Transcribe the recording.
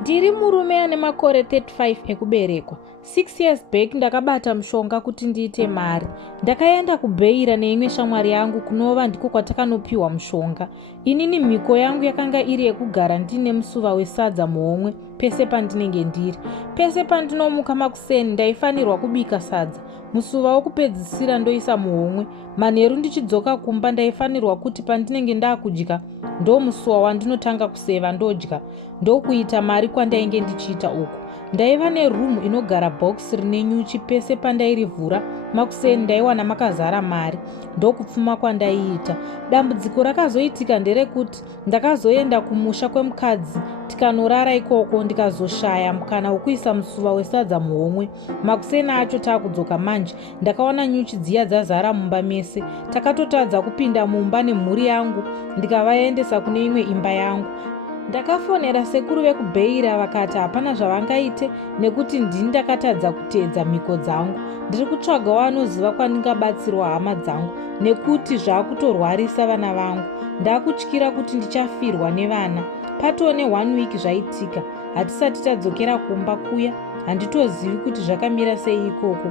Ndiri murume ane makore 35 ekuberekwa. 6 years back ndakabata mushonga kuti ndiite mari. Ndakaenda kuBeira neimwe shamwari yangu kunova ndiko kwatakanopiwa mushonga. Inini mhiko yangu yakanga iri yekugara ndine musuva wesadza muhomwe pese pandinenge ndiri. Pese pandinomuka makuseni ndaifanirwa kubika sadza. Musuva wokupedzisira ndoisa muhomwe. Manheru ndichidzoka kumba ndaifanirwa kuti pandinenge ndakudya ndo musuwa wandinotanga kuseva ndodya. Ndokuita mari kwandainge ndichiita uku. Ndaiva nerumu inogara bhokisi rine nyuchi. Pese pandairivhura makuseni ndaiwana makazara mari. Ndokupfuma kwandaiita. Dambudziko rakazoitika nderekuti ndakazoenda kumusha kwemukadzi tikanorara ikoko ndikazoshaya mukana wokuisa musuva wesadza muhomwe. Makuseni acho taakudzoka manje ndakaona nyuchi dziya dzazara mumba mese. Takatotadza kupinda mumba nemhuri yangu ndikavaendesa kune imwe imba yangu. Ndakafonera sekuru vekuBeira vakati hapana zvavangaite nekuti ndini ndakatadza kuteedza mhiko dzangu. Ndiri kutsvaga wanoziva kwandingabatsirwa hama dzangu nekuti zvaakutorwarisa vana vangu. Ndakutyira kuti ndichafirwa nevana. Patoo ne1 week zvaitika hatisati tadzokera kumba kuya. Handitozivi kuti zvakamira sei ikoko.